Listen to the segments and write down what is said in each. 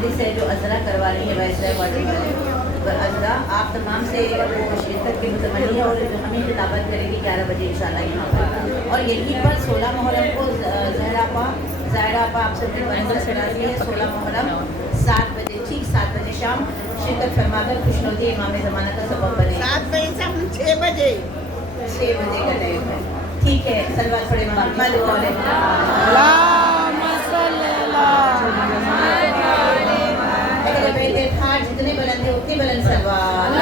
مجلس ہے جو عذرا کروا رہی ہے وائسرائے واٹر عذرا، آپ تمام سے وہ شرکت کی متمنی ہے اور ہمیں خطابت کرے گی 11 بجے انشاءاللہ یہاں پر، اور یہی پر 16 محرم کو زہرا آپا آپ سب نے سے راضی ہے، 16 محرم 7 بجے، ٹھیک 7 بجے شام شرکت فرما کر خوشنودی امام زمانہ کا سبب بنے۔ 7 بجے سے ہم 6 بجے کا ٹائم ہے، ٹھیک ہے۔ صلوات پڑھیں محمد جتنے بلند ہیں اتنی بلند صلوات۔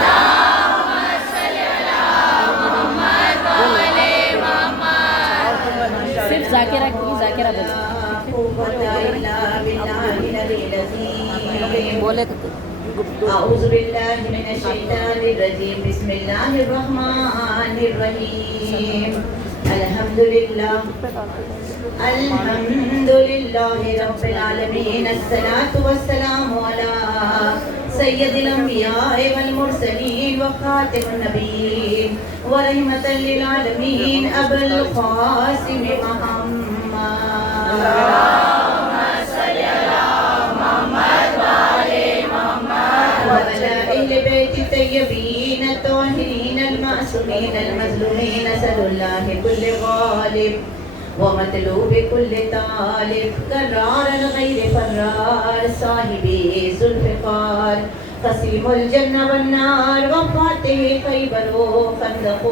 صرف ذاکرہ کی ذاکرہ بولے اعوذ باللہ من الشیطان الرجیم، بسم اللہ الرحمن الرحیم، الحمدللہ رب العالمین، الصلاة والسلام علی سید الانبیاء والمرسلین وخاتم النبیین ورحمۃ للعالمین ابو القاسم محمد۔ وعلى أهل بيت الطيبين الطاهرين المعصومين المظلومين، أسأل الله كل غالب ومطلوب كل طالب، كرار الغير فرار، صاحب ذو الفقار، قسيم الجنة والنار، وفاتح خيبر وخندق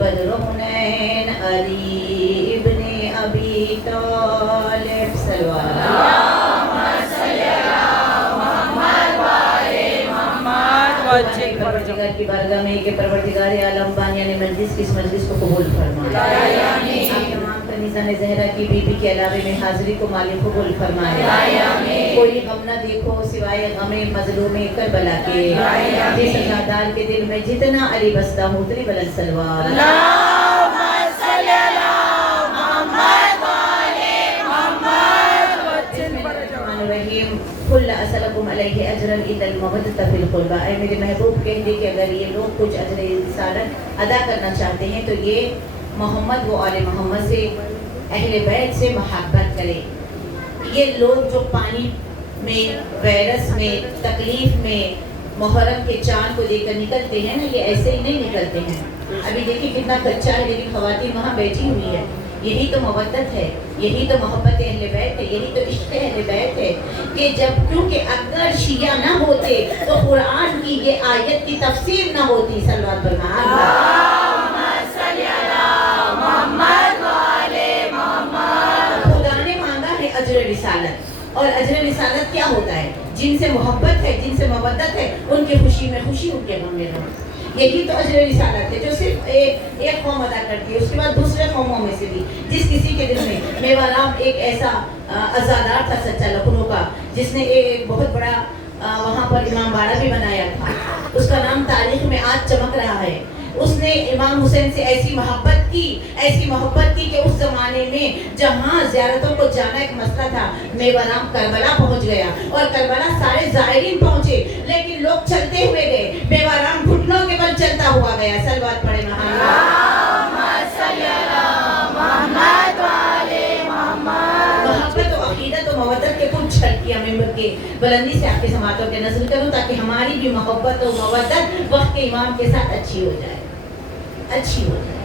بدر حنين، علي ابن أبي طالب، صلوات پروردگار کی بارگاہ میں کہ پروردگار عالم بانیان مجلس کی اس مجلس کو قبول فرمائے، آپ تمام کنیزان زہرا کی بی بی کے علاوہ میں حاضری کو مالک قبول فرمائے، کوئی غم نہ دیکھو سوائے غم مظلوم کربلا کے، جس عزادار کے دل میں جتنا علی بستہ ہو اتنی بلند صلوات۔ قل اسألکم علیہ اجرا الا المودۃ فی القربى، اے میرے محبوب کہہ دے کہ اگر یہ لوگ کچھ اجر رسالت ادا کرنا چاہتے ہیں تو یہ محمد و آل محمد سے، اہل بیت سے محبت کریں۔ یہ لوگ جو پانی میں، وائرس میں، تکلیف میں محرم کے چاند کو دے کر نکلتے ہیں نا، یہ ایسے ہی نہیں نکلتے ہیں۔ ابھی دیکھیں کتنا کچا ہے لیکن خواتین وہاں بیٹھی ہوئی ہے، یہی تو مودت ہے، یہی تو محبت اہل بیت ہے، یہی تو عشق اہل بیت ہے کہ جب، کیونکہ اگر شیعہ نہ ہوتے تو قرآن کی یہ آیت کی تفسیر نہ ہوتی۔ صلوات خدا نے مانگا ہے اجر رسالت، اور اجر رسالت کیا ہوتا ہے؟ جن سے محبت ہے، جن سے مودت ہے، ان کی خوشی میں خوشی، ان کے غم میں غم۔ یہی تو اجر رسالت ہے جو صرف ایک قوم ادا کرتی ہے، اس کے بعد دوسرے قوموں میں سے بھی جس کسی کے دل میں، میوا رام ایک ایسا عزادار تھا سچا لکھنؤ کا، جس نے ایک بہت بڑا وہاں پر امام باڑہ بھی بنایا تھا، اس کا نام تاریخ میں آج چمک رہا ہے۔ اس نے امام حسین سے ایسی محبت کی کہ اس زمانے میں جہاں زیارتوں کو جانا ایک مسئلہ تھا، میوا رام کربلا پہنچ گیا، اور کربلا سارے زائرین پہنچے لیکن لوگ چلتے ہوئے گئے، میوا رام گھٹنوں کے بل چلتا ہوا گیا۔ صلوات پڑھے محبت و عقیدت و مودت کے کچھ چھلکیاں ممبر کے بلندی سے آپ کے سماعتوں کے نزل کروں تاکہ ہماری بھی محبت و مودت وقت کے امام کے ساتھ اچھی ہو جائے، اچھی ہو جائے،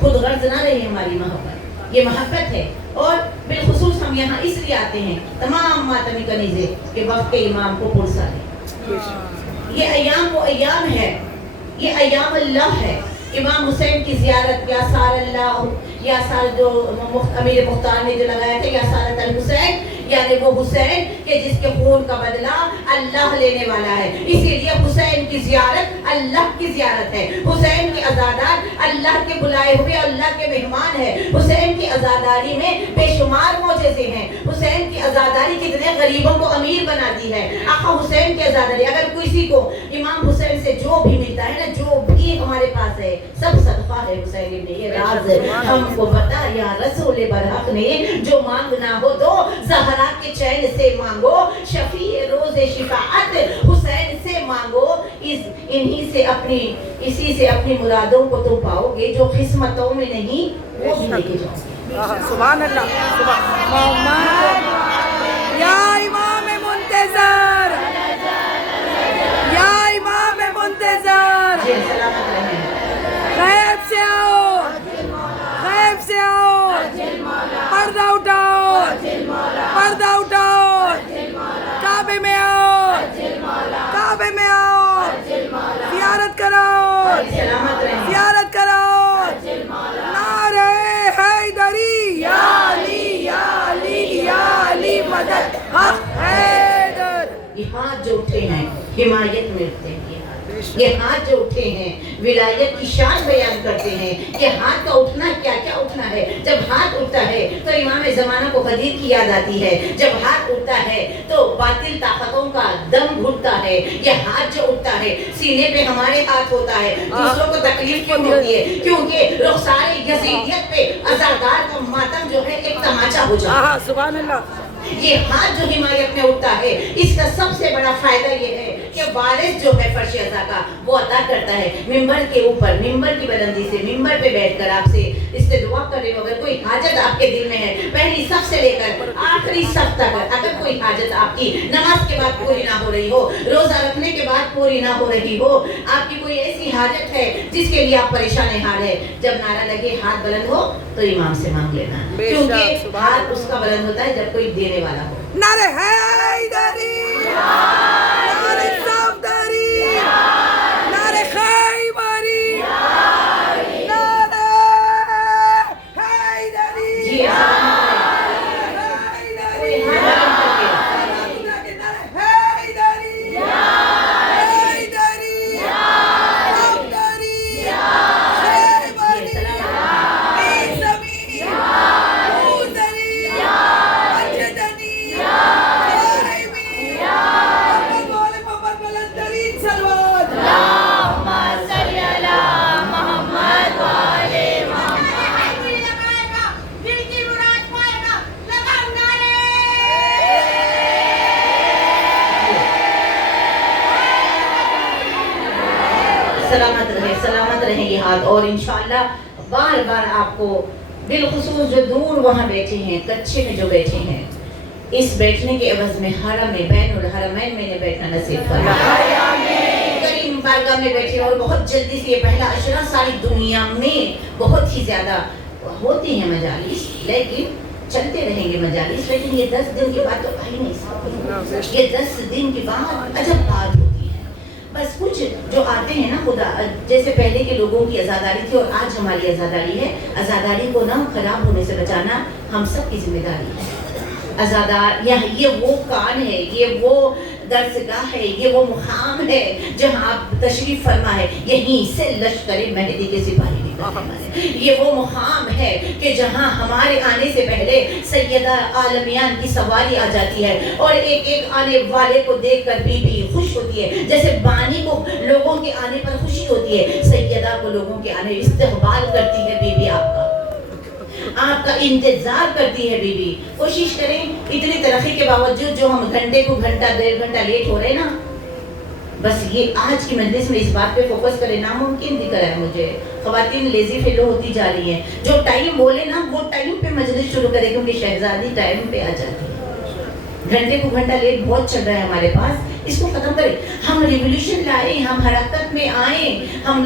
خود غرض نہ رہے ہماری محبت، یہ محبت ہے۔ اور بالخصوص ہم یہاں اس لیے آتے ہیں تمام ماتمی کنیزیں کہ وقت کے امام کو پرسا دیں۔ یہ ایام وہ ایام ہے، یہ ایام اللہ ہے۔ امام حسین کی زیارت، یا سار اللہ، یا سار جو امیر مختار نے جو لگایا تھا، یا سارت الحسین، یعنی وہ حسین کہ جس کے خون کا بدلہ اللہ لینے والا ہے، اسی لیے حسین کی زیارت اللہ کی زیارت ہے۔ حسین کی عزادار اللہ کے بلائے ہوئے اللہ کے مہمان ہے۔ حسین کی عزاداری میں بے شمار معجزے ہیں۔ حسین کی عزاداری کتنے غریبوں کو امیر بناتی ہے۔ آقا حسین کی عزاداری، اگر کسی کو امام حسین سے جو بھی ملتا ہے نا، جو بھی ہمارے پاس ہے، سب صدقہ ہے حسین ابن، یہ راز ہم کو بتا یا رسول برحق نے، جو مانگنا ہو تو زہرا کے چین سے مانگو، شفیع روز شفاعت حسین سے مانگو، اسی سے اپنی مرادوں کو تم پاؤ گے، جو قسمتوں میں نہیں وہ بھی لے کے جاؤ گے۔ سبحان اللہ، سبحان یا امام منتظر حمایت میں اٹھتے ہیں یہ ہاتھ جو اٹھے ہیں ولایت کی شان بیان کرتے ہیں. یہ ہاتھ کا اٹھنا کیا کیا اٹھنا ہے. جب ہاتھ اٹھتا ہے تو امام زمانہ کو قدیر کی یاد آتی ہے. جب ہاتھ اٹھتا ہے تو باطل طاقتوں کا دم گھٹتا ہے. یہ ہاتھ جو اٹھتا ہے سینے پہ ہمارے ہاتھ ہوتا ہے. دوسروں کو تکلیف کیوں ہوتی ہے؟ کیونکہ رخسار یزیدیت پہ عزادار کا ماتم جو ہے ایک تماچا ہو جاتا ہے. سبحان اللہ. یہ ہاتھ جو حمایت میں اٹھتا ہے اس کا سب سے بڑا فائدہ یہ ہے کہ وارث جو ہے فرش عزا کا وہ عطا کرتا ہے. ممبر کے اوپر ممبر کی بلندی سے ممبر پہ بیٹھ کر آپ سے اس سے دعا کر رہے ہو. اگر کوئی حاجت آپ کے دل میں ہے پہلی صف سے لے کر آخری صف تک, اگر کوئی حاجت آپ کی نماز کے بعد پوری نہ ہو رہی ہو, روزہ رکھنے کے بعد پوری نہ ہو رہی ہو, آپ کی کوئی ایسی حاجت ہے جس کے لیے آپ پریشان حال ہے, جب نعرہ لگے ہاتھ بلند ہو تو امام سے مانگ لینا. کیونکہ ہاتھ اس کا بلند ہوتا ہے جب کوئی دینے والا ہو. نعرہ حیدری, نعرہ صفدری, نعرہ خیبری, نعرہ حیدری. جی سلامت رہیں یہ ہاتھ. اور انشاءاللہ بار بار آپ کو بالخصوص جو دور وہاں بیٹھے ہیں, کچھے میں جو بیٹھے ہیں, اس بیٹھنے کے عوض میں حرم میں بین الحرمین میں نے بیٹھنا نصیب فرمائے. کریم بارگاہ میں بیٹھے اور بہت جلدی سے یہ پہلا عشرہ ساری دنیا میں بہت ہی زیادہ ہوتی ہیں مجالس, لیکن چلتے رہیں گے مجالس, لیکن یہ 10 دن کی بات تو آ ہی نہیں سکتی. یہ 10 دن کی بات عجب بات ہوتی ہے. بس کچھ جو آتے ہیں نا خدا, جیسے پہلے کے لوگوں کی عزاداری تھی اور آج ہماری عزاداری ہے. عزاداری کو نہ خراب ہونے سے بچانا ہم سب کی ذمہ داری ہے. عزادار یہ وہ کان ہے, یہ وہ درسگاہ ہے, یہ وہ مقام ہے جہاں آپ تشریف فرما ہے. یہیں سے لشکر مہدی کے سپاہی نکلے. یہ وہ مقام ہے کہ جہاں ہمارے آنے سے پہلے سیدہ عالمیان کی سواری آ جاتی ہے اور ایک ایک آنے والے کو دیکھ کر بی بی خوش ہوتی ہے. جیسے بانی کو لوگوں کے آنے پر خوشی ہوتی ہے, سیدہ کو لوگوں کے آنے استقبال کرتی ہے بی بی, آپ کا انتظار کرتی ہے بی بی. کوشش کریں اتنی ترقی کے باوجود جو ہم گھنٹے کو گھنٹہ 1.5 گھنٹہ لیٹ ہو رہے نا, بس یہ آج کی مجلس میں اس بات پہ فوکس کرے. ناممکن دکھ رہا ہے مجھے, خواتین لیزی فیلو ہوتی جا رہی ہیں. جو ٹائم بولے نا وہ ٹائم پہ مجلس شروع کرے, کیونکہ شہزادی ٹائم پہ آ جاتی ہے. گھنٹے کو گھنٹہ لیٹ بہت چل رہا ہے ہمارے پاس, اس کو ختم کریں. ہم ریولیوشن لائیں, ہم حرکت میں آئیں. ہم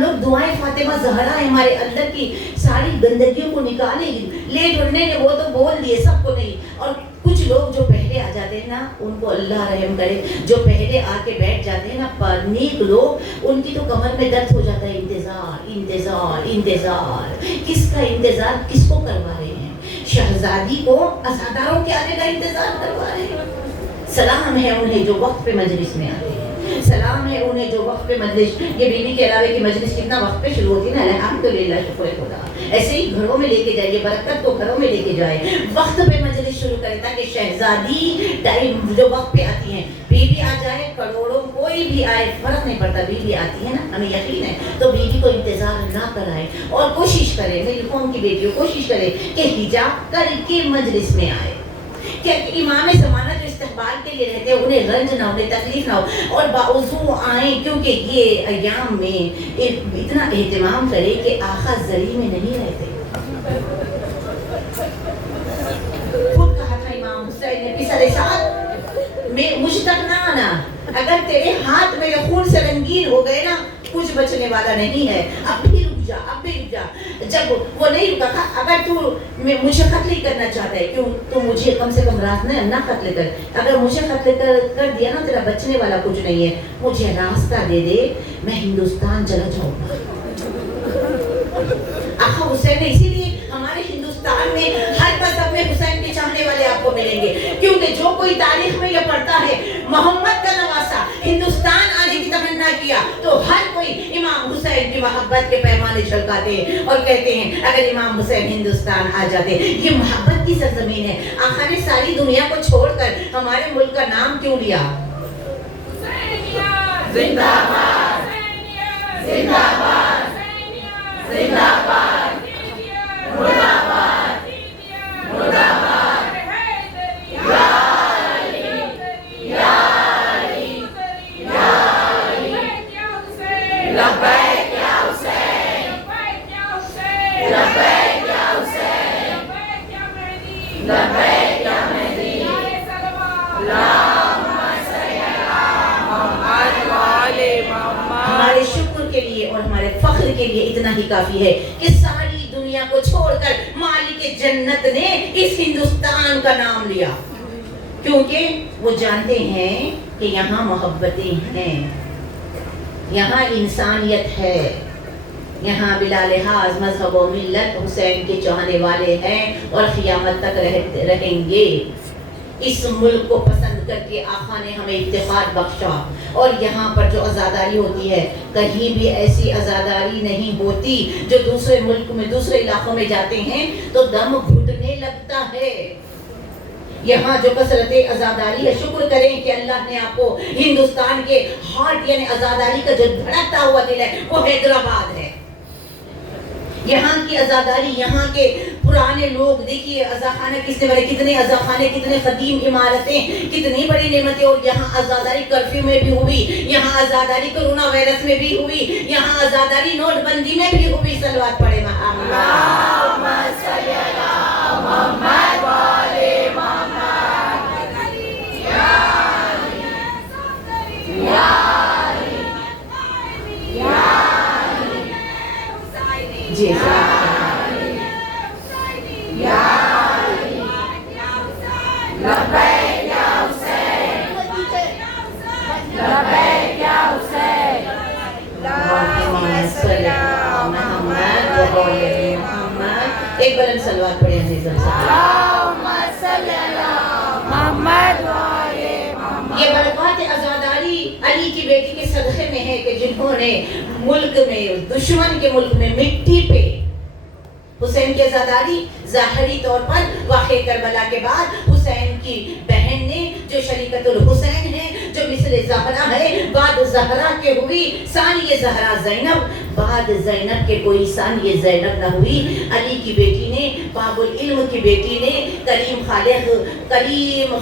لوگ دعائیں فاطمہ زہرا ہے, ہمارے اندر کی ساری گندگیوں کو نکالیں. لیٹ ہونے نے وہ تو بول دیے, سب کو نہیں. اور کچھ لوگ جو پہلے آ جاتے ہیں نا ان کو اللہ رحم کرے, جو پہلے آ کے بیٹھ جاتے ہیں نا نیک لوگ, ان کی تو کمر میں درد ہو جاتا ہے. انتظار انتظار انتظار, کس کا انتظار کس کو کروا رہے ہیں؟ شہزادی کو عزاداروں کے آنے کا انتظار کروا رہے ہیں. سلام ہے انہیں جو وقت پہ مجلس میں آتے ہیں, سلام ہے انہیں جو وقت پہ مجلس. یہ بیوی کے علاوہ کی مجلس کتنا وقت پہ شروع ہوتی ہے نا, الحمدللہ شکر خدا. ایسے ہی گھروں میں لے کے جائیے, برکت کو گھروں میں لے کے جائے, وقت پہ مجلس شروع کرے تاکہ شہزادی ٹائم جو وقت پہ آتی ہیں, بیوی آ جائے کروڑوں کوئی بھی آئے فرق نہیں پڑتا, بیوی آتی ہے نا, ہمیں یقین ہے, تو بیوی کو انتظار نہ کرائے اور کوشش کرے, میری قوم کی بیٹیوں کوشش کرے کہ حجاب کر کے مجلس میں آئے. کہ امام زمانہ جو استقبال کے لیے رہتے ہیں انہیں رنج نہ ہو, انہیں تکلیف نہ ہو, اور باوضو آئیں, کیونکہ یہ ایام میں اتنا اہتمام کرے کہ آقا زری میں نہیں رہتے. خود کہا تھا امام حسین نے پسر ساتھ میں مجھ تک نہ آنا, اگر تیرے ہاتھ میرے خون سے رنگین ہو گئے نا کچھ بچنے والا نہیں ہے. اب بھی رک جا, اب بھی رک جا. جب وہ نہیں رکا تھا, اگر تو مجھے قتل کرنا چاہتا ہے, کیوں تو مجھے کم سے کم راستہ نہ قتل کر. اگر مجھے قتل کر دیا نا تیرا بچنے والا کچھ نہیں ہے, مجھے راستہ دے دے, میں ہندوستان چلا جاؤں گا. آقا حسین نے اسی لیے ہمارے ہندوستان میں ہر مذہب میں حسین کے چاہنے والے آپ کو ملیں گے, کیونکہ جو کوئی تاریخ میں یہ پڑھتا ہے محمد کا نواسا किया तो हर कोई इमाम हुसैन की मोहब्बत के पैमाने झलकाते और कहते हैं अगर इमाम हुसैन हिंदुस्तान आ जाते। ये मोहब्बत की सरजमीन है। आका ने सारी दुनिया को छोड़कर हमारे मुल्क का नाम क्यों लिया? जिंदाबाद जिंदाबाद जिंदाबाद मुर्दाबाद मुर्दाबाद या अली या अली या अली लब्बैक या हुसैन लब्बैक या हुसैन लब्बैक या मेहदी हमारे शुक्र के लिए और हमारे फख्र के लिए इतना ही काफी है कि सारी दुनिया को छोड़कर मालिक जन्नत ने इस हिंदुस्तान का नाम लिया, क्योंकि वो जानते हैं कि यहाँ मोहब्बतें हैं, यहाँ इंसानियत है, यहाँ बिला लिहाज मजहब व मिल्लत हुसैन के चाहने वाले हैं और क़यामत तक रहेंगे। इस मुल्क को पसंद करके आका ने हमें इफ्तिखार बख्शा। और यहाँ पर जो आज़ादारी होती है, कहीं भी ऐसी आज़ादारी नहीं होती। जो दूसरे मुल्क में दूसरे इलाकों में जाते हैं तो दम घुटने लगता है। यहाँ जो कसरत आज़ादारी है, शुक्र करें कि अल्लाह ने आपको हिंदुस्तान के हार्ट यानी आज़ादारी का जो धड़कता हुआ दिल है वो हैदराबाद है। यहाँ की आज़ादारी, यहाँ के पुराने लोग, देखिए अज़ाखाना कितने बड़े, कितने अज़ाखाने, कितने कदीम इमारतें, कितनी बड़ी नेमतें। और यहाँ आज़ादारी कर्फ्यू में भी हुई, यहाँ आज़ादारी कोरोना वायरस में भी हुई, यहाँ आज़ादारी नोटबंदी में भी हुई। सलवात पढ़े जी एक बार सलवात पढ़े ये बरकत आज़ादारी अली की बेटी के सदक़े में है कि जिन्होंने मुल्क में, दुश्मन के मुल्क में मिट्टी पे हुसैन की आज़ादारी ज़ाहिरी तौर पर वाक़े करबला के बाद हुसैन की बहन ने जो शरीकतुल हुसैन है, जो मिसले ज़हरा है, बाद ज़हरा के हुई सानिए ज़हरा ज़ैनब, बाद ज़ैनब के कोई सानिए ज़ैनब न हुई। अली की बेटी ने, बाबुल इल्म की बेटी ने, करीम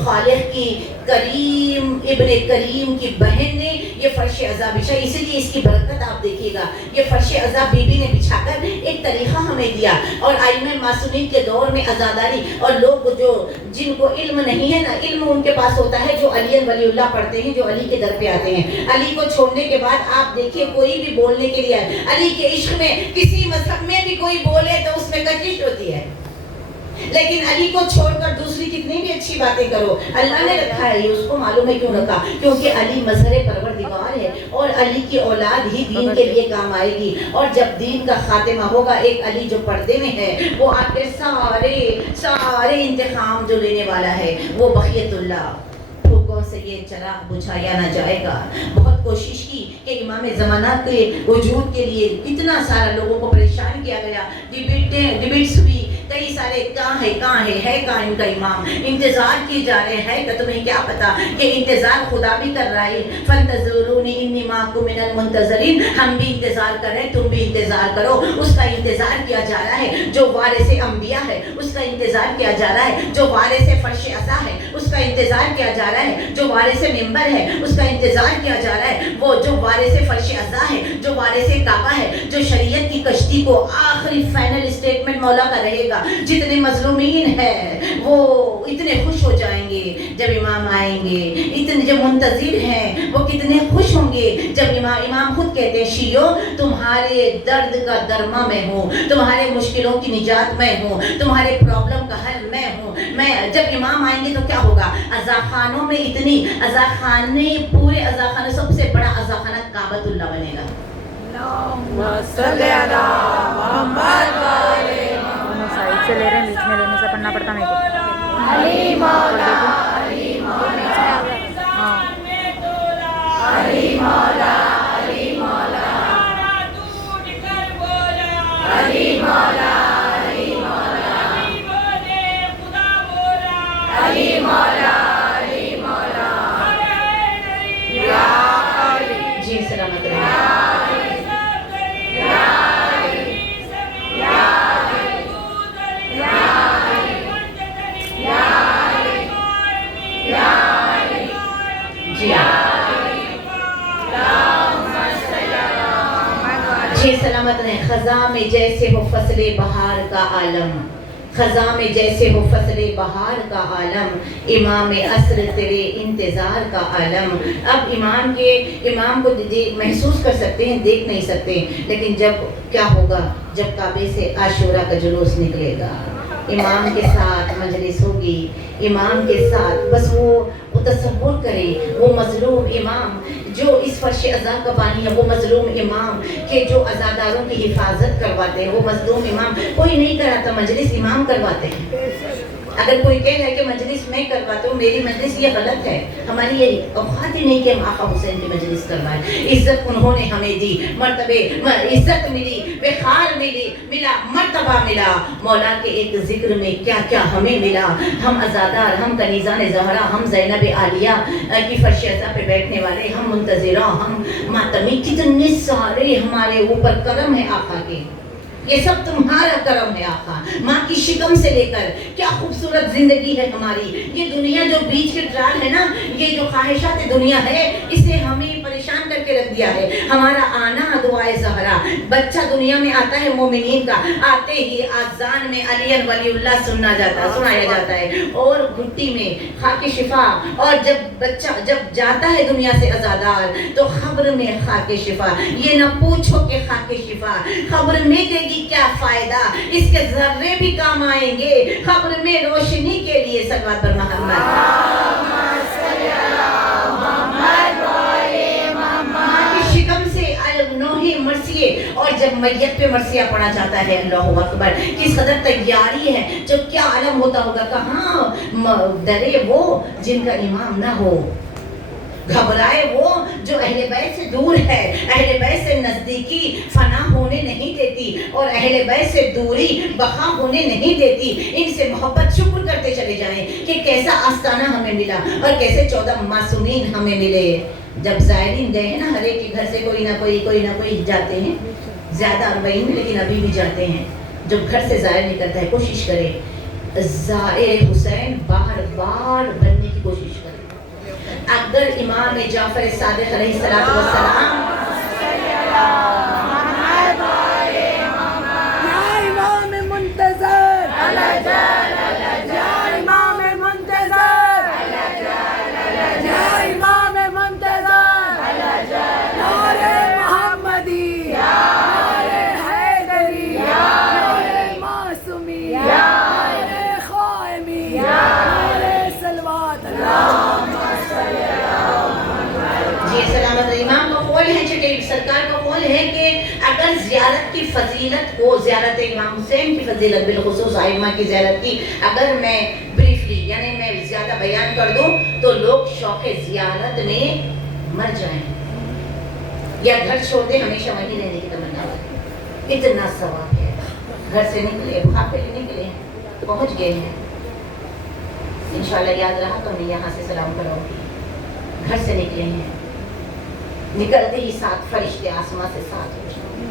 खालिक की, करीम इब्ने करीम की बहन ने ये फर्श अज़ा बिछा। इसीलिए इसकी बरकत आप देखिएगा, ये फर्श अज़ा बीबी ने बिछाकर एक तरीक़ा हमें दिया। और आइमे मासूमीन के दौर में आज़ादारी, और लोग जो जिनको इल्म नहीं है ना, इल्म उनके पास होता है जो अली वलीउल्लाह पढ़ते हैं, जो अली के दर पे आते हैं। अली को छोड़ने के बाद आप देखिए कोई भी बोलने के लिए आए, अली के इश्क में किसी मजहब में भी कोई बोले तो उसमें कशिश होती है, लेकिन अली को छोड़कर दूसरी कितनी भी अच्छी बातें करो, अल्लाह ने रखा है, ये उसको मालूम है क्यों रखा, क्योंकि अली मज़हर परवरदिगार है और अली की औलाद ही दीन के लिए काम आएगी। और जब दीन का खातिमा होगा, एक अली जो पर्दे में है वो आके सारे इंतकाम जो लेने वाला है, वो बखियतुल्लाह फूकों से ये चराग बुझाया ना जाएगा। बहुत कोशिश की कि इमाम ज़माना के वजूद के लिए इतना सारा लोगों को परेशान किया गया, डिबेट्स हुई, कई सारे कहाँ है कहाँ इनका इमाम, इंतज़ार किए जा रहे हैं कि तुम्हें क्या पता कि इंतज़ार खुदा भी कर रहा है। फंतज़ुरूनी इन्नी माकुम मिनल मुंतज़रीन, हम भी इंतज़ार कर रहे हैं, तुम भी इंतज़ार करो। उसका इंतज़ार किया जा रहा है जो वारिस अंबिया है, उसका इंतज़ार किया जा रहा है जो वारिस फर्श असा है, उसका इंतज़ार किया जा रहा है जो वारिस मिंबर है, उसका इंतज़ार किया जा रहा है वो जो वारिस फर्श असा है, जो वारिस काबा है, जो शरीयत की कश्ती को आखिरी फाइनल स्टेटमेंट मौला का रहेगा। जितने मजलूमीन है वो इतने खुश हो जाएंगे जब इमाम आएंगे, इतने जो मुंतज़िर हैं वो कितने खुश होंगे जब इमाम खुद कहते हैं, शियो तुम्हारे दर्द का दरमा मैं हूँ, तुम्हारे मुश्किलों की निजात मैं हूँ, तुम्हारे प्रॉब्लम का हल मैं हूँ। मैं जब इमाम आएंगे तो क्या होगा, अज़ाखानों में इतनी अज़ाखाने, पूरे अज़ाखाने सबसे बड़ा अज़ाखाना काबतुल्लाह बनेगा। साइड से ले रहे हैं, बीच में लेने से पढ़ना पड़ता मेरे को। अली मौला जी सलामत रहे। खजा में जैसे हो फसले बहार का आलम, खजा में जैसे हो फसले बहार का आलम, इमाम असर तेरे इंतज़ार का आलम। अब इमाम को महसूस कर सकते हैं, देख नहीं सकते, लेकिन जब क्या होगा, जब काबे से आशूरा का जुलूस निकलेगा, इमाम के साथ मजलिस होगी, इमाम के साथ, बस वो तसव्वुर करें, वो मजलूम इमाम जो इस फर्श अज़ा का पानी है, वो मजलूम इमाम के जो अज़ादारों की हिफाजत करवाते हैं, वो मजलूम इमाम कोई नहीं कराता, मजलिस इमाम करवाते हैं। अगर कोई कह रहा है कि मजलिस मैं करवाता हूँ, मेरी मजलिस ये गलत है, हमारी ये औकात ही नहीं कि हम आका हुसैन की मजलिस करवाएं। इज्जत उन्होंने हमें दी, मर्तबे इज्जत मिली, वेखार मिला, मर्तबा मिला, मौला के एक जिक्र में क्या क्या हमें मिला। हम अज़ादार, हम कनीज़ान ज़हरा, हम ज़ैनब आलिया की फर्श अज़ा पे बैठने वाले, हम मुंतज़िरा, हम मातमी, कितने सारे हमारे ऊपर करम है आका के। ये सब तुम्हारा करम है आका। माँ की शिकम से लेकर क्या खूबसूरत जिंदगी है हमारी। ये दुनिया जो बीच के ट्राल है ना, ये जो ख्वाहिशात दुनिया है, इसे हमें परेशान करके रख दिया है। हमारा आना दुआए ज़हरा, बच्चा दुनिया में आता है मोमिनीन का, आते ही आज़ान में अली वलीउल्लाह सुनाया जाता है, और घुट्टी में खाके शिफा, और जब बच्चा जब जाता है दुनिया से आज़ादार, तो खब्र में खाके शिफा। ये ना पूछो कि खाके शिफा खब्र में देगी क्या फायदा, इसके जर्रे भी काम आएंगे खब्र में रोशनी के लिए। सल्लल्लाहु अलैहि मोहम्मद शिकम से नौही मरसिए, और जब मैयत पे मरसिया पढ़ा जाता है, अल्लाहु अकबर, किस कदर तैयारी है, जो क्या आलम होता होगा। कहाँ डरे वो जिनका इमाम ना हो, घबराए वो जो अहले बैत से दूर है, अहले बैत से नजदीकी फना होने नहीं देती, और अहले बैत से दूरी बका होने नहीं देती। इनसे मोहब्बत शुक्र करते चले जाएं कि कैसा आस्ताना हमें मिला, और कैसे 14 मासूमीन हमें मिले। जब ज़ायरीन गए हैं ना, हर एक के घर से कोई ना कोई जाते हैं, ज़्यादा 40 में, लेकिन अभी भी जाते हैं। जब घर से ज़ायर निकलता है, कोशिश करें ज़ायर हुसैन बार बार बनने की कोशिश करें। अगर इमाम जाफर सादिक अलैहिस्सलातु वस्सलाम, सरकार का कौल है कि अगर ज़ियारत की फजीलत हो, ज़ियारत इमाम हुसैन की फजीलत बिलखुसूस आइम्मा की ज़ियारत की, अगर मैं ब्रीफली यानी मैं ज़्यादा बयान कर दूं, तो लोग शौक़े ज़ियारत में मर जाएं या घर छोड़ दे, हमेशा वहीं रहने की तमन्ना होती। इतना सवाब है। घर से निकले, भाग निकले, पहुँच गए हैं, इंशाल्लाह याद रहा तो मैं यहाँ से सलाम कराऊंगी। घर से निकले हैं, निकलते ही 7 फरिश्ते आसमां से 7 हो जाते,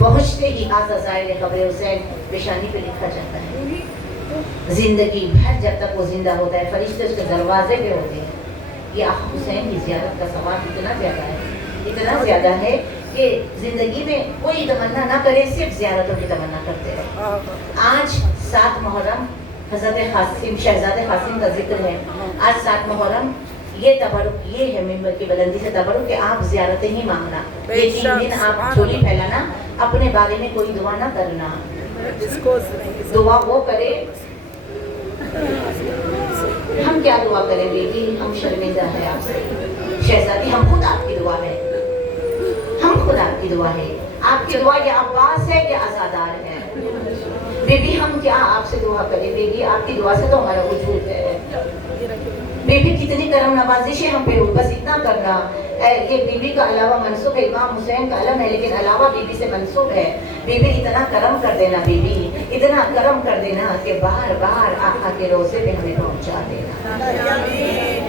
पहुंचते ही हाज़ा ज़ाहिर ख़ब्र हुसैन पेशानी पे लिखा जाता है। जिंदगी भर जब तक वो जिंदा होता है, फरिश्ते उसके दरवाजे पे होते हैं। ये आका हुसैन की ज़ियारत का सवाब इतना ज़्यादा है कि जिंदगी में कोई तमन्ना ना करे, सिर्फ ज़ियारतों की तमन्ना करते रहे। आज 7 मुहर्रम हज़रत क़ासिम, शहज़ादे क़ासिम का जिक्र है। आज 7 मुहर्रम, ये तबरुक, ये है मिंबर की बुलंदी से तबरुक कि आप ज़ियारतें ही मांगना। ये 3 दिन आप झोली फैलाना, अपने बारे में कोई दुआ ना करना, दुआ वो करे। हम क्या दुआ करें बेटी, हम शर्मिंदा है आपसे। शहजादी, हम खुद आपकी दुआ है, हम खुद आपकी दुआ है। आपकी दुआ या अब्बास है या आज़ादार है। बेबी हम क्या आपसे दुआ करें, बेबी आपकी दुआ से तो हमारा वजूद है। बीबी कितनी करम नवाजिश है हम पे, बस इतना करना। ये बीबी का अलावा मंसूब है, इमाम हुसैन का अलम है, लेकिन अलावा बीबी से मंसूब है। बीबी इतना करम कर देना, बीबी इतना करम कर देना कि बार बार आका के रोज़े पे हमें पहुंचा देना।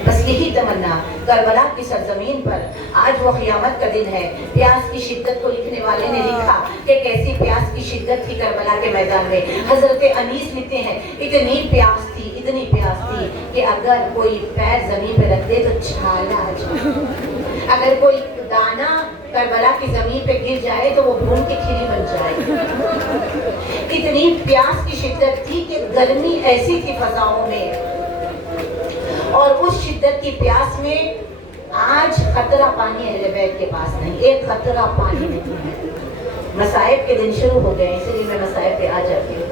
बस यही तमन्ना। करबला की सरजमीन पर आज वो क़यामत का दिन है। प्यास की शिद्दत को लिखने वाले ने लिखा कि कैसी प्यास की शिद्दत थी करबला के मैदान में। हज़रत अनीस लिखते हैं, इतनी प्यास थी, इतनी प्यास थी कि अगर कोई पैर जमीन पे रख दे तो छाला आ जाए, अगर कोई दाना करबला की जमीन पे गिर जाए तो वो भून की खिली बन जाए। इतनी प्यास की शिद्दत थी कि गर्मी ऐसी थी फजाओं में, और उस शिद्दत की प्यास में आज खतरा पानी अहले बैत के पास नहीं, एक खतरा पानी नहीं है। मसाइब के दिन शुरू हो गए, इसलिए मैं मसाइब पे आ जाती हूँ,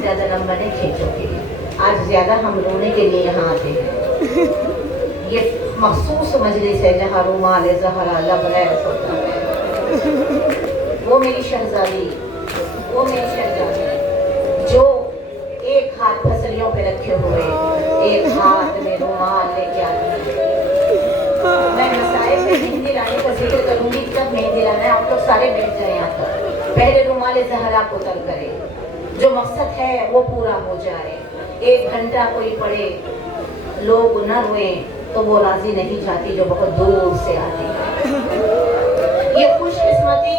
ज्यादा लंबा नहीं खींचोगी। आज ज्यादा हम रोने के लिए यहाँ आते हैं। ये मखसूस मजलिस है जहाँ रुमाल ज़हरा लबरैज़ होता है। वो मेरी शहजादी, वो मेरी शहजादी जो एक हाथ फसलियों पे रखे हुए, एक हाथ में रुमाल लेके आती है। मैं मसाइब में मेहंदी लाने का जिक्र करूंगी, कब मेहंदी लाना है आप लोग सारे बैठ जाए यहाँ पर। पहले रुमाल ज़हरा को तर करें, जो मकसद है वो पूरा हो जाए। 1 घंटा कोई पढ़े, लोग न रोए तो वो राजी नहीं जाती जो बहुत दूर से आती है। ये खुशकिस्मती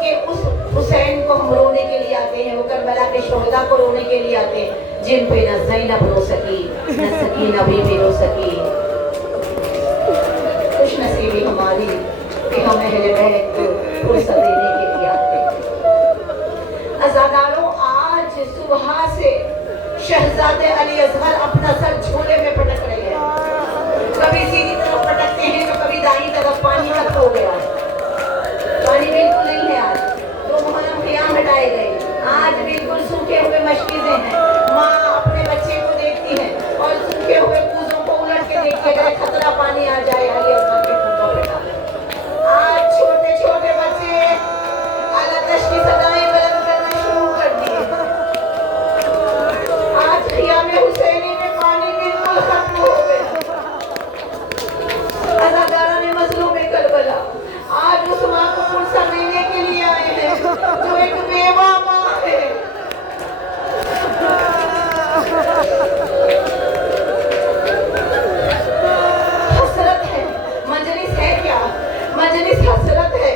कि उस हुसैन को हम रोने के लिए आते हैं, वो करबला के शोहदा को रोने के लिए आते हैं, जिन पे न ज़ैनब रो सकी, न सकीना बीबी रो सकी। खुश नसीबी हमारी कि हम अहले बैत को फुर्सत देने के लिए आते हैं। अज़ादारों, आज सुबह से शहजादे अली असगर अपना सर झोले में पटक रहे हैं, कभी सीधी तरफ पटकते हैं तो कभी दाईं तरफ। पानी तक हो गया, पानी बिल्कुल नहीं है। आज 2 मुहर्रम क़ियाम हटाए गए, आज बिल्कुल सूखे हुए मशकीज़े हैं। माँ अपने बच्चे को देखती है और सूखे हुए कूजों को उलट के देखती है, अगर खतरा पानी आ जाए अली असगर के खूंटों पे डाल। आज छोटे छोटे बच्चे अलातश की सदाएं बुलंद करना शुरू कर दिए। आज क़ियाम हुसैनी में पानी बिल्कुल खत्म हो गया। अज़ादारा ने मज़लूम करबला आज उस माँ को फुर्सत देने के लिए आए हैं जो एक बेवा माँ है। हसरत है, मजलिस है क्या? मजलिस हसरत है,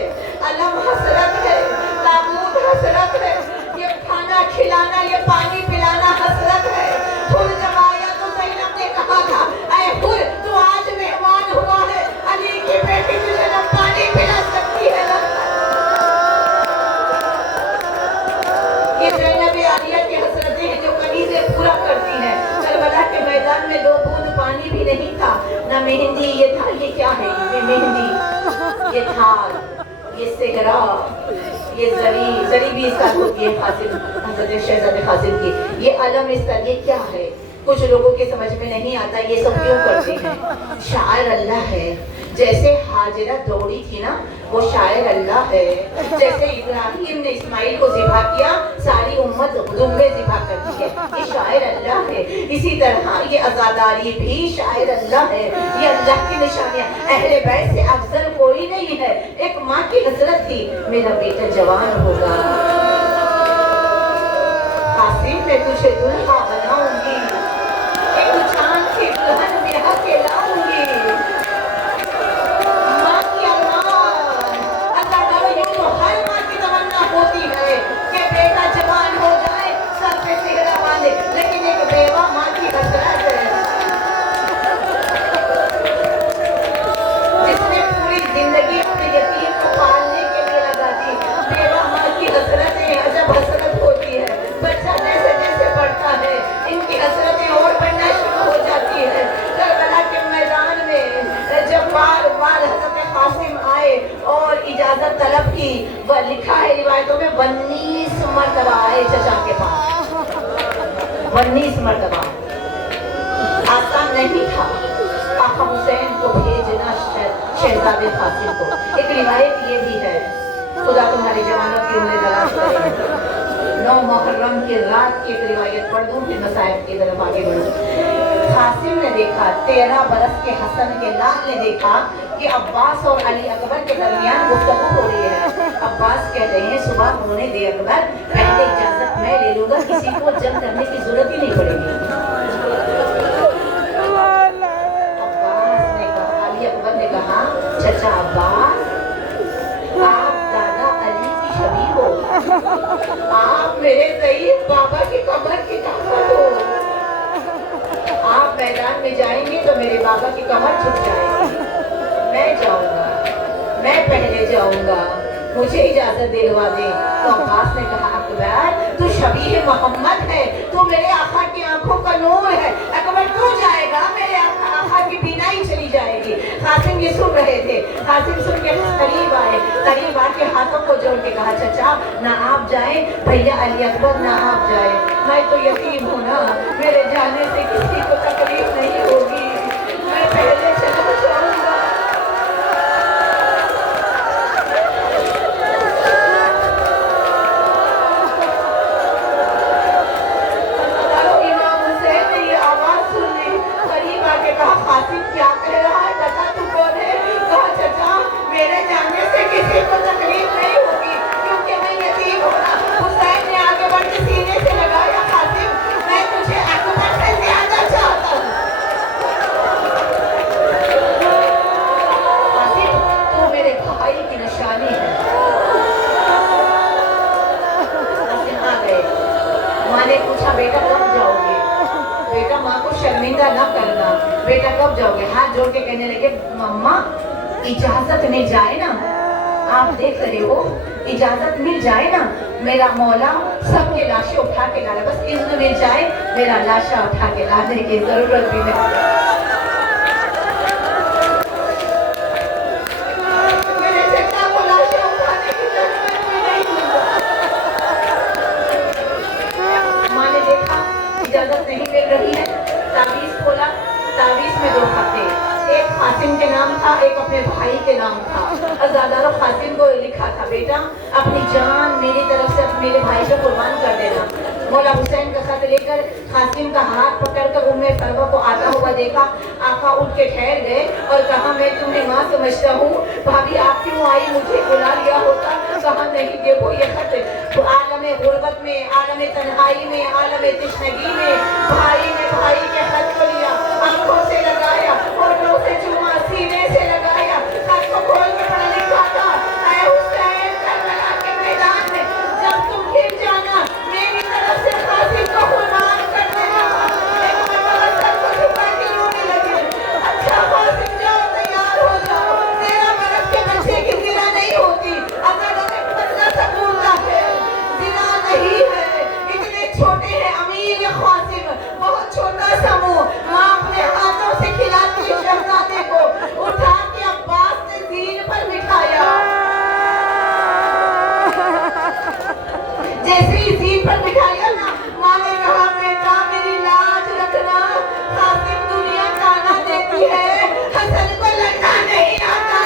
अलम हसरत है, ताबूत हसरत है, ये खाना खिलाना, ये पानी पिलाना हसरत है। हुर जब आया तो ज़ैनब ने कहा था, ऐ हुर तू आज मेहमान हुआ है, अली की बेटी तुझे न पानी पिला सकती है न। ये ज़ैनब आलिया की हसरतें हैं जो कनीज़े पूरा करती हैं। करबला के मैदान में 2 बूंद पानी भी नहीं था, न मेहंदी। ये था, ये क्या है? ये मेहंदी, ये थाल, ये सेहरा, ये जरी भी इसका होती है कासिम, हज़रत शहज़ादे कासिम की। ये अलम इस तरह, ये क्या है? कुछ लोगों के समझ में नहीं आता ये सब क्यों करते हैं। शायर अल्लाह है, जैसे हाजिरा दौड़ी थी ना, वो शायर अल्लाह है। जैसे इब्राहिम ने इस्माइल को ज़िबा किया, सारी उम्मत दुम्बे ज़िबा करती है, ये शायर अल्लाह है। इसी तरह ये आज़ादारी भी शायर अल्लाह है, ये अल्लाह की निशानियाँ। अहले बैत से अफजल कोई नहीं है। एक माँ की हसरत थी, मेरा बेटा जवान होगा, कासिम मैं तुझे दुल्हा बनाऊंगी, एक चांद की दुल्हन ब्याह के लाऊंगी। माँ की अरमान, अज़ादारों, यूं तो हर माँ की तमन्ना होती है कि बेटा जवान हो जाए, सर पे सेहरा बांधे, लेकिन एक बेवा माँ की हसरत है जिसने पूरी जिंदगी अपने यतीम को पालने के लिए लगा दी। बेवा माँ की हसरतें अजब हसरत होती है। बच्चा जैसे जैसे बढ़ता है, इनकी हसरतें और बढ़ना शुरू हो जाती है। करबला के मैदान में जब बार बार हज़रत कासिम आए और इजाजत तलब की, वह लिखा है रिवायतों में 19 मरतबा आए चचा के पास, 19 मरतबा। आसान नहीं था आका हुसैन को भेजना शहजादे कासिम को। एक रिवायत ये भी है, खुदा तुम्हारे जवानों की उम्र दराज करे। 9 मुहर्रम की रात की एक रिवायत पढ़ दूं, फिर मसाइब की तरफ आगे बढ़ूं। कासिम ने देखा, 13 बरस के हसन के लाल ने देखा कि अब्बास और अली अकबर के दरमियान गुफ्तगू हो रही है। अब्बास कह रहे हैं सुबह होने दे अकबर, पहले इजाजत मैं ले लूंगा, किसी को जंग करने की जरूरत ही नहीं पड़ेगी। अब्बास ने कहा, अली अकबर ने कहा, चचा अब्बास आप दादा अली की शबीह हो, आप मेरे सईद बाबा की कब्र की ताकत हो। मैदान में जाएंगे तो मेरे बाबा की कमर झुक जाएगी। मैं जाऊंगा, मैं पहले जाऊंगा, मुझे इजाजत दिलवा दे। तो अब्बास ने कहा अकबर तू शबीह मोहम्मद है, तू मेरे आका की आंखों का नूर है, अकबर तू जाएगा मेरे आका की बीनाई चली जाएगी। कासिम ये सुन रहे थे, कासिम सुन के करीब आए, करीब आके हाथों को जोड़ के कहा चचा ना आप जाए, भैया अली अकबर ना आप जाए, मैं तो यतीम हूँ ना, मेरे जाने से किसी को तकलीफ नहीं होगी, मैं पहले चला जाऊंगा। इमाम हुसैन ने ये आवाज सुन ली, करीब आके कहा कासिम क्या कह रहा है, बता तू कौन है? कहा चचा मेरे जाने से किसी को तकलीफ नहीं होगी क्योंकि मैं यतीम हूँ ना। हुसैन ने आगे बढ़ के सीने से लगाया, कासिम मैं तुझे अकबर से ज्यादा चाहता हूँ। कासिम तू मेरे भाई की निशानी है। कासिम आ गए, माँ ने पूछा बेटा कब जाओगे? बेटा माँ को शर्मिंदा न करना, बेटा कब जाओगे? हाथ जोड़ के कहने लगे मम्मा इजाजत मिल जाए ना, आप देख रहे हो इजाजत मिल जाए ना, मेरा मौला सबके लाशें उठा के लाए, बस इज्न मिल जाए मेरा लाशा उठा के लाने की जरूरत भी नहीं। मेरे चचा को लाशें उठाने की जरूरत भी नहीं। माँ ने देखा इजाजत नहीं मिल रही है, ताबीज खोला, ताबीज में 2 खत्ते, एक कासिम के नाम था, एक अपने भाई के नाम था। अज़ादारो कासिम को लिखा था बेटा अपनी जान मेरी तरफ से मेरे भाई को कुर्बान कर देना। मौला हुसैन का खत लेकर कासिम का हाथ पकड़कर उम्मे फरवा को आता हुआ देखा, आका उठ के ठहर गए और कहा मैं तुम्हें माँ समझता हूँ, भाभी आप क्यों आई, मुझे बुला लिया होता। कहा नहीं देखो ये खत तो आलम गुर्बत में, आलम तन्हाई में, आलम तशनगी में भाई ने भाई के खत को लिया, आंखों से लगाया और मुंह से चूमा, सीने से लगाया, खत को खोल के पढ़ा लिखा था ऐ हुसैन करबला के मैदान में जब तुम गिर जाना मेरी तरफ से कासिम को कुर्बान कर देना। एक मरतबा सर को झुका के रोने लगे, अच्छा कासिम जाओ तैयार हो जाओ, तेरा बरस के बच्चे की जिना नहीं होती, अगर एक बच्चा सा बोलता है जिना नहीं है, इतने छोटे हैं अमीर या कासिम, बहुत छोटा सा मुंह, माँ अपने हाथों से खिलाती शहजादे को उठा के अब्बास ने दीन पर बिठाया। जैसे ही दीन पर बिठाया ना, माँ ने कहा बेटा मेरी लाज रखना, कासिम दुनिया ताना देती है, हसन को लड़ना नहीं आता,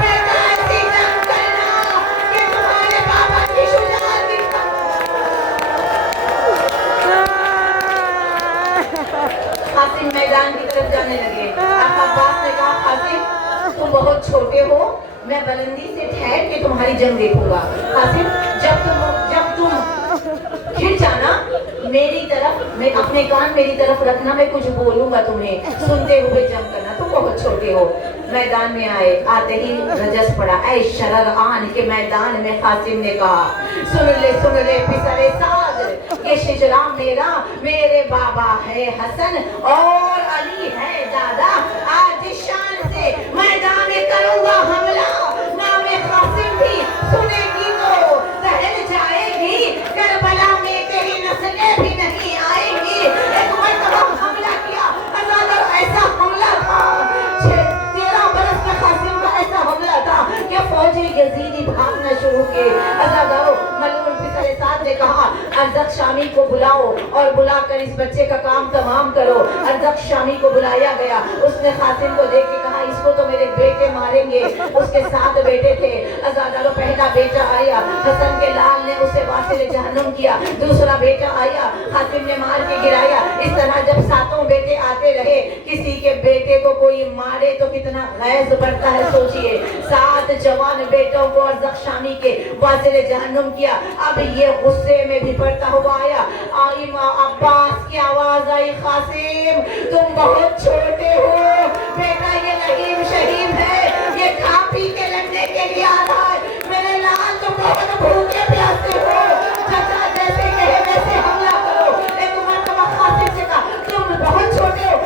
बेटा ऐसी जंग करना कि तुम्हारे बाबा की शुजाअत दिखा। कासिम मैदान की तरफ जाने लगे। अब अब्बास ने कहा कासिम तुम बहुत छोटे हो, मैं बुलंदी से ठहर के तुम्हारी जंग देखूंगा। कासिम जब तुम खिड़ जाना मेरी तरफ, मैं अपने कान मेरी तरफ रखना, मैं कुछ बोलूंगा तुम्हें, सुनते हुए जंग करना, तुम बहुत छोटे हो। मैदान में आए, आते ही रजस पड़ा ऐ शरर आन के मैदान में कासिम ने कहा सुन ले पिसरे साद, ये शिजरा मेरा, मेरे बाबा है हसन और अली है दादा, आज शान से मैदान में करूंगा हमला, नाम कासिम भी सुनेगी तो दहल जाएगी, करबला में तेरी नस्लें भी नहीं आएंगी। एक मरतबा हमला किया, अज़ादर ऐसा हमला था, 13 बरस में कासिम का ऐसा हमला था कि फौजी यजीदी भागना शुरू किए। अज़ादारो मलून पिसरे साद ने कहा अरज़क शामी को बुलाओ और बुलाकर इस बच्चे का काम तमाम करो। अरज़क शामी को बुलाया गया, उसने कासिम को देख के कहा इसको तो मेरे बेटे मारेंगे, उसके 7 बेटे थे। अज़ादारो पहला बेटा आया, हसन के लाल ने उसे वासिल जहन्नुम किया, दूसरा बेटा आया, कासिम ने मार के गिराया। इस तरह जब 7 बेटे आते रहे, किसी के बेटे को कोई मारे तो कितना गैज़ बढ़ता है सोचिए। 7 जवान बेटों को अरज़क शामी के वासिल जहन्नुम किया। अब ये गुस्से में भी पड़ता हुआ आया, आई माँ अब्बास की आवाज आई कासिम तुम बहुत छोटे हो बेटा, ये लहीम शहीम है, ये खा पी के लड़ने के लिए आ रहा है, मेरे लाल तुम बहुत भूखे प्यासे हो, चाचा जैसे कहे वैसे हमला करो। एक मरतबा कासिम से कहा तुम बहुत छोटे हो,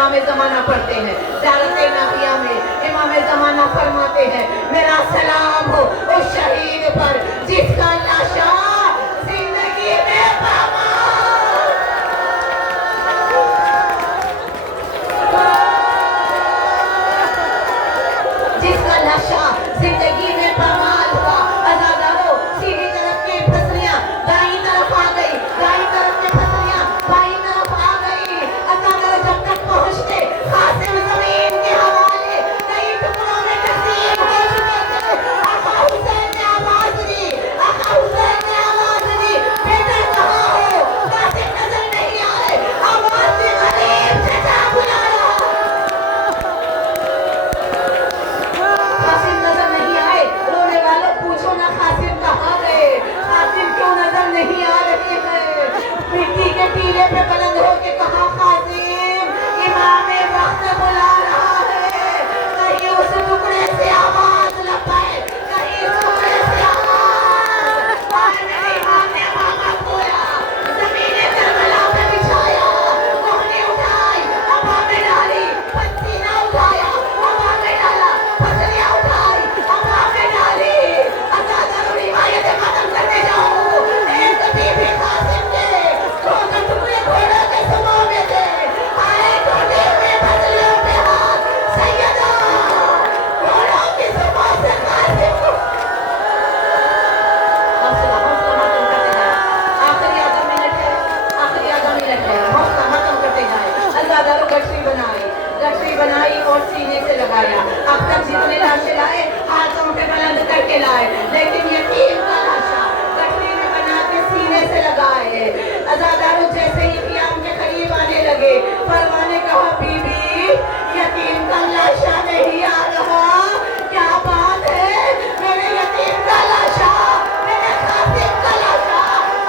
امام زمانہ پڑھتے ہیں زیارت نبیہ میں امام زمانہ فرماتے ہیں میرا سلام ہو اس شہید پر جس کا لاشا زندگی میں جس کا لاشا زندگی میں پامال ہوا ازادارو سیدھی طرف کی پھسلیاں دائیں طرف آ گئی دائیں طرف کی پھسلیاں بائیں طرف آ گئی ازادارو جب تک پہنچتے قاسم زمین کے حوالے کئی ٹکڑوں میں تقسیم ہو چکے تھے آقا حسین نے آواز دی آقا حسین نے آواز دی بیٹا کہاں ہو قاسم نظر نہیں آئے آواز دی غریب چچا بلا رہا قاسم نظر نہیں آئے رونے والوں پوچھو نا قاسم کہاں گئے قاسم کیوں نظر نہیں آ رہے ہیں مٹی کے ٹیلے پہ بلند ہو کے کہا قاسم امام وقت بلا رہا ہے کہیں اس ٹکڑے سے آواز لپائے کہیں اس ٹکڑے سے آواز آئے میرے امام نے ماما کھولا زمین کربلا پہ بچھایا کوہنی اٹھائی ابا میں ڈالی پسینہ اٹھایا ابا میں ڈالا پسلیاں اٹھائی ابا میں ڈالی ازادارو روایتیں ختم کرتے جاؤ ایک بی بی قاسم کے دونوں ٹکڑے گھوڑوں کے سمو میں تھے آئے ٹوٹے ہوئے پسلیوں پہ ہاتھ سیدہ گھوڑوں کی سمو سے قاسم کو حوصلہ ختم کرتے جائے آخری آدھا منٹ ہے حوصلہ ختم کرتے جائے ازادارو گٹری بنائی اور سینے سے لگایا اب تک جتنے لاشیں لائے ہاتھوں پہ بلند کر کے لائے لیکن یتیم کا لاشا گٹری میں بنا کے سینے سے لگائے ازادارو جیسے ہی قیام کے قریب آنے لگے فرما نے کہا بی بی یتیم کا لاشا نہیں آ رہا کیا بات ہے میرے یتیم کا لاشا میرے قاسم کا لاشا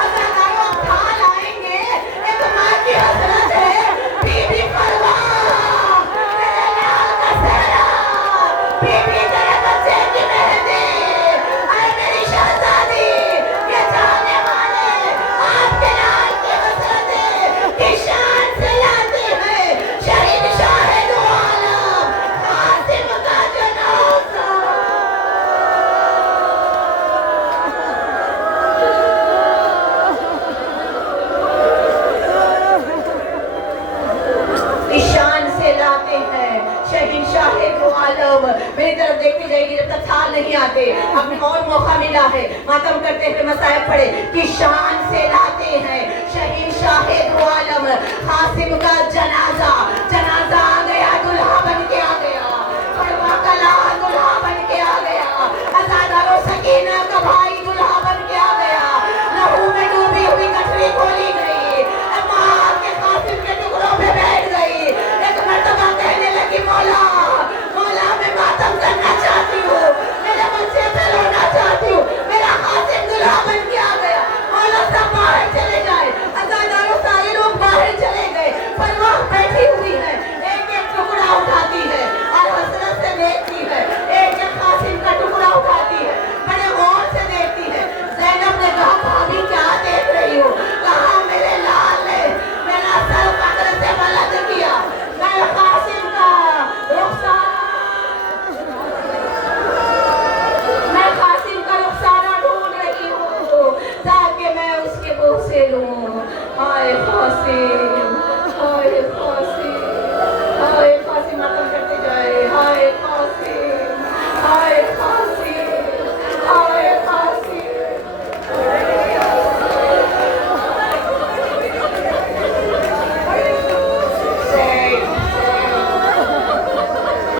ازادارو اٹھا لائیں گے ایک ماں کی حسرت ہے بی بی فرما میرے لال کا سہرا بی بی تیرے بچے کی مہندی اے میری شہزادی یہ جانے والے آپ کے لال کی حسرت کی شان سے لاتے ہیں شہید شاہد عالم قاسم کا جنازہ شان سے لاتے ہیں شہید شاہد عالم میری طرف دیکھتی جائے گی جب تک سال نہیں آتے اب اور موقع ملا ہے ماتم کرتے ہوئے مصائب پڑے کہ شان سے لاتے ہیں شہید شاہد عالم قاسم کا جنازہ